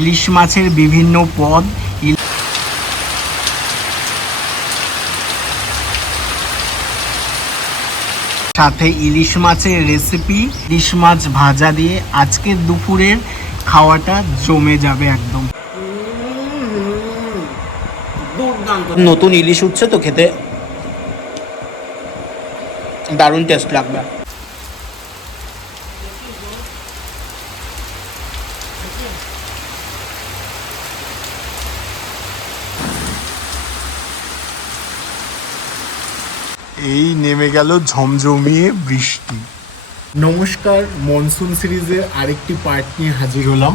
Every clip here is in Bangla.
ইলিশ মাছের বিভিন্ন পদ, সাথে ইলিশ মাছের রেসিপি, ইলিশ মাছ ভাজা দিয়ে আজকের দুপুরের খাওয়াটা জমে যাবে একদম। নতুন ইলিশ উঠছে তো, খেতে দারুণ টেস্ট লাগবে। এই নেমে গেল ঝমঝমিয়ে বৃষ্টি। নমস্কার, মনসুন সিরিজের আরেকটি পার্ট নিয়ে হাজির হলাম।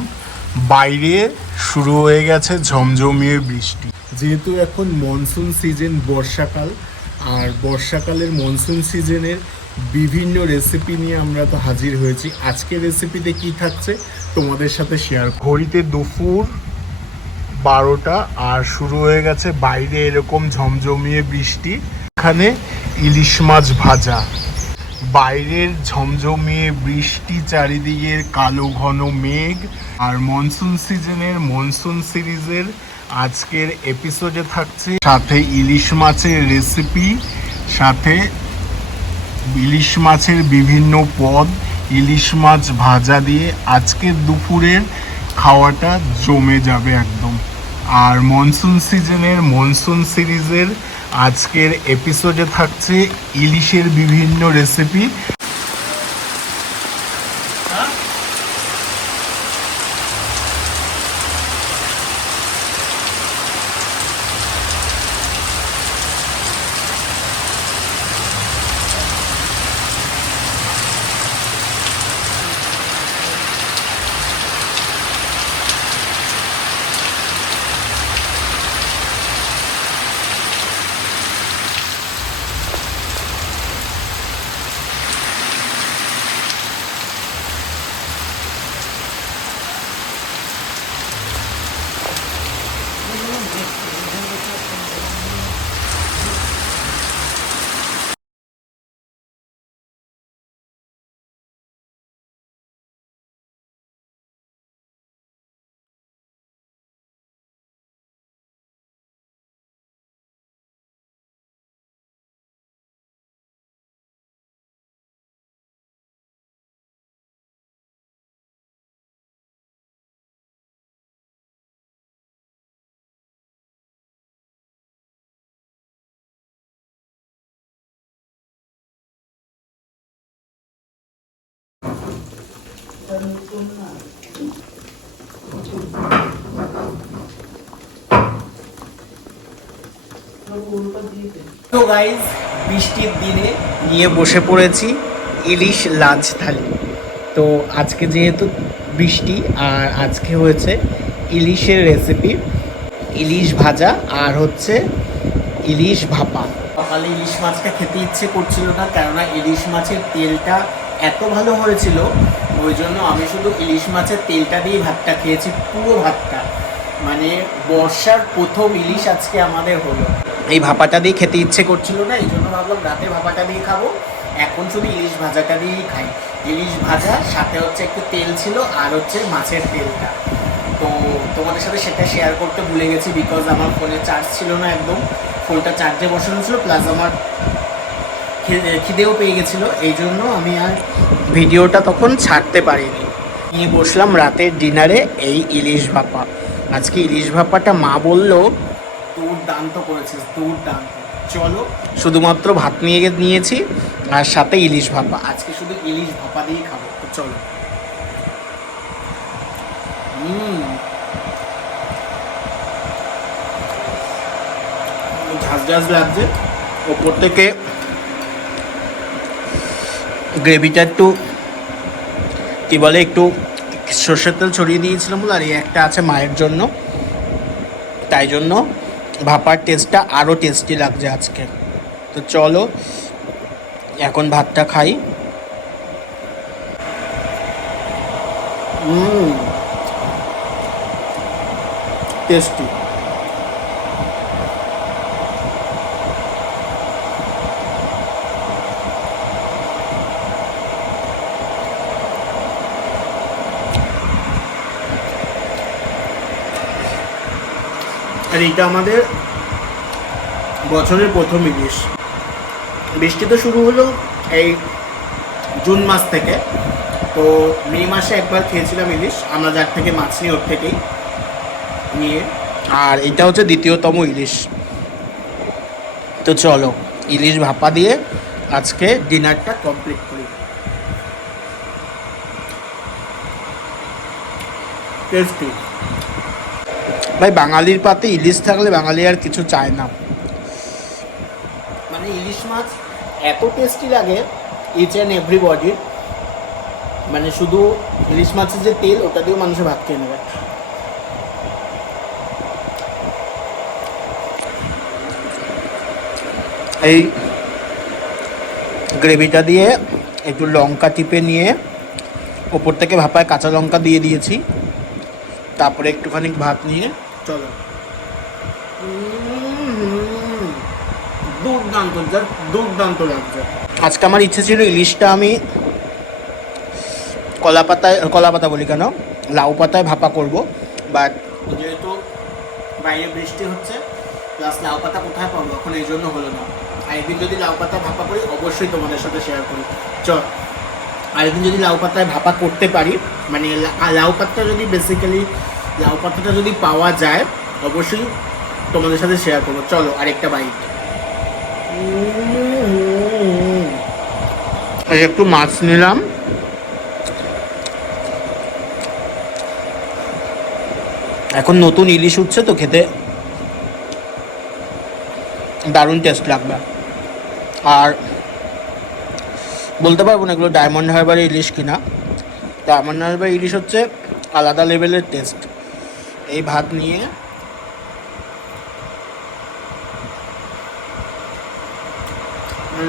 বাইরে শুরু হয়ে গেছে ঝমঝমিয়ে বৃষ্টি। যেহেতু এখন মনসুন সিজন, বর্ষাকাল, আর বর্ষাকালের মনসুন সিজনের বিভিন্ন রেসিপি নিয়ে আমরা তো হাজির হয়েছি। আজকের রেসিপিতে কি থাকছে তোমাদের সাথে শেয়ার। ঘড়িতে দুপুর 12টা আর শুরু হয়ে গেছে বাইরে এরকম ঝমঝমিয়ে বৃষ্টি। এখানে ইলিশ মাছ ভাজা, বাইরের ঝমঝমিয়ে বৃষ্টি, চারিদিকের কালো ঘন মেঘ। আর মনসুন সিজনের মনসুন সিরিজের আজকের এপিসোডে থাকছে সাথে ইলিশ মাছের রেসিপি, সাথে ইলিশ মাছের বিভিন্ন পদ, ইলিশ মাছ ভাজা দিয়ে আজকের দুপুরের খাওয়াটা জমে যাবে একদম। আর মনসুন সিজনের মনসুন সিরিজের আজকের এপিসোডে থাকছে ইলিশের বিভিন্ন রেসিপি। তো গাইজ, বৃষ্টির দিনে নিয়ে বসে পড়েছি ইলিশ লাঞ্চ থালি। তো আজকে যেহেতু বৃষ্টি, আর আজকে হয়েছে ইলিশের রেসিপি, ইলিশ ভাজা আর হচ্ছে ইলিশ ভাপা। সকালে ইলিশ মাছটা খেতে ইচ্ছে করছিল না, কেননা ইলিশ মাছের তেলটা এত ভালো হয়েছিল, ওই জন্য আমি শুধু ইলিশ মাছের তেলটা দিয়ে ভাতটা খেয়েছি, পুরো ভাতটা। মানে বর্ষার প্রথম ইলিশ আজকে আমাদের হলো। এই ভাপাটা দিয়ে খেতে ইচ্ছে করছিল না, এই জন্য ভাবলাম রাতে ভাপাটা দিয়ে খাবো, এখন শুধু ইলিশ ভাজাটা দিয়েই খাই। ইলিশ ভাজা সাথে হচ্ছে একটু তেল ছিল, আর হচ্ছে মাছের তেলটা। তো তোমাদের সাথে সেটা শেয়ার করতে ভুলে গেছি, বিকজ আমার ফোনে চার্জ ছিল না একদম। ফোনটা চার্জে বসানো ছিল, প্লাস আমার খিদেও পেয়ে গেছিলো, এই জন্য আমি আর ভিডিওটা তখন ছাড়তে পারিনি। নিয়ে বসলাম রাতের ডিনারে এই ইলিশ ভাপা। আজকে ইলিশ ভাপাটা মা বললো দুর্দান্ত করেছিস, দুর্দান্ত। চলো, শুধুমাত্র ভাত নিয়েছি আর সাথে ইলিশ ভাপা। আজকে শুধু ইলিশ ভাপা দিয়েই খাবো, তো চলো। ঝাঁঝ ঝাঁঝ লাগছে, ওপর থেকে গ্রেভিটা একটু কী বলে, একটু সর্ষের তেল ছড়িয়ে দিয়েছিলাম বলে, আর এই একটা আছে মায়ের জন্য, তাই জন্য ভাপার টেস্টটা আরও টেস্টি লাগছে আজকে। তো চলো এখন ভাতটা খাই। টেস্টি। আর এটা আমাদের বছরের প্রথম ইলিশ। বৃষ্টি তো শুরু হলো এই জুন মাস থেকে, তো মে মাসে একবার খেয়েছিলাম ইলিশ, আমরা যার থেকে মাছ নিই ওর থেকেই নিয়ে। আর এটা হচ্ছে দ্বিতীয়তম ইলিশ। তো চলো ইলিশ ভাপা দিয়ে আজকে ডিনারটা কমপ্লিট করি। টেস্টি ভাই, বাঙালির পাতে ইলিশ থাকলে বাঙালি আর কিছু চায় না। মানে ইলিশ মাছ এত টেস্টি লাগে ইচ অ্যান্ড এভরিবডির, মানে শুধু ইলিশ মাছের যে তেল ওটা দিয়েও মানুষের ভাত খেয়ে নেবে। এই গ্রেভিটা দিয়ে একটু লঙ্কা টিপে নিয়ে ওপর থেকে ভাপায় কাঁচা লঙ্কা দিয়ে দিয়েছি, তারপরে একটুখানি ভাত নিয়ে চলো। দুর্দান্ত, দুর্দান্ত লাগছে। আজকে আমার ইচ্ছে ছিল ইলিশটা আমি কলা পাতা বলি কেন, লাউ পাতায় ভাপা করব, বাট যেহেতু বাইরে বৃষ্টি হচ্ছে প্লাস লাউ পাতা কোথায় পাবো এখন, এই জন্য হলো না। আরেকদিন যদি লাউ পাতা ভাপা করি অবশ্যই তোমাদের সাথে শেয়ার করি। চল আরেকদিন যদি লাউ পাতায় ভাপা করতে পারি, মানে লাউ পাতা যদি বেসিক্যালি লাউ পাতাটা যদি পাওয়া যায় অবশ্যই তোমাদের সাথে শেয়ার করবো। চলো আরেকটা বাইট। একটু মাছ নিলাম, এখন নতুন ইলিশ উঠছে তো খেতে দারুণ টেস্ট লাগবে। আর বলতে পারবো না এগুলো ডায়মন্ড হারবারের ইলিশ কিনা, ডায়মন্ড হারবার ইলিশ হচ্ছে আলাদা লেভেলের টেস্ট। এই ভাত নিয়ে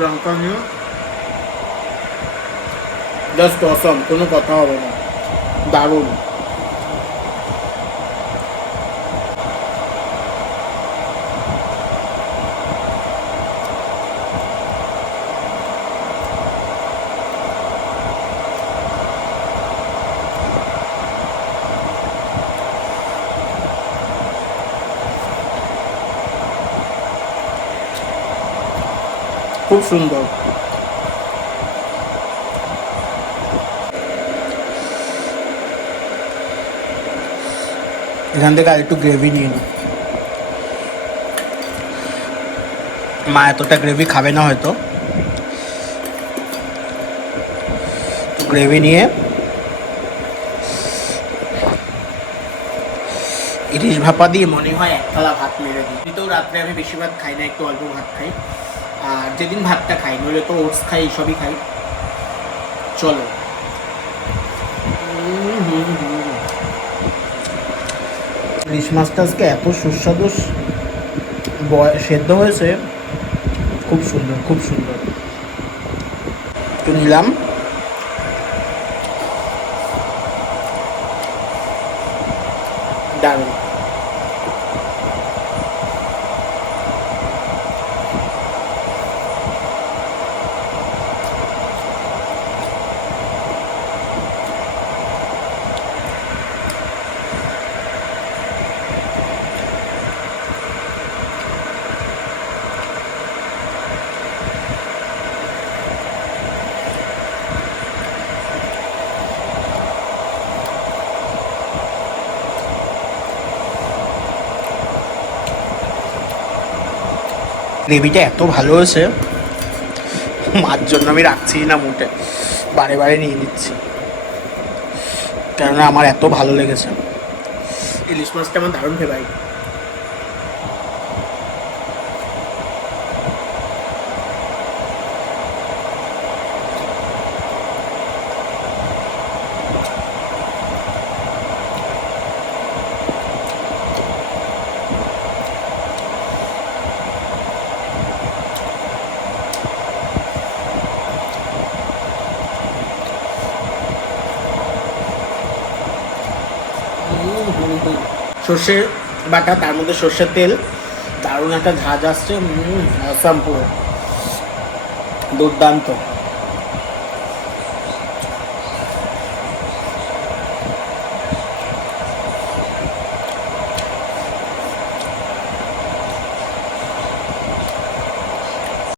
লঙ্কা নিয়ে জাস্ট অসম, কোনো কথা হবে না, দারুণ। খুব সুন্দর। এখান থেকে আর একটু গ্রেভি নিয়ে নিই। মা এতটা গ্রেভি খাবে না হয়তো, গ্রেভি নিয়ে ইলিশ ভাপা দিয়ে মনে হয় এক থালা ভাত মেরে দিই। তো রাত্রে আমি বেশি ভাত খাই না, একটু অল্প ভাত খাই, আর যেদিন ভাতটা খাই নইলে তো ওটস খাই, এইসবই খাই। চলো ইলিশ মাছটা আজকে এত সুস্বাদু সেদ্ধ হয়েছে, খুব সুন্দর, খুব সুন্দর। তো নিলাম, দারুণ। গ্রেভিটা এত ভালো হয়েছে, মার জন্য আমি রাখছি না মুটে, বারে বারে নিয়ে নিচ্ছি, কেননা আমার এত ভালো লেগেছে। ইলিশ মাছটা আমার দারুণ ফেভারিট। সর্ষের বাটা, তার মধ্যে সর্ষের তেল, দারুণ একটা ঝাঁজ আসছে, আসাম পুরো দুর্দান্ত।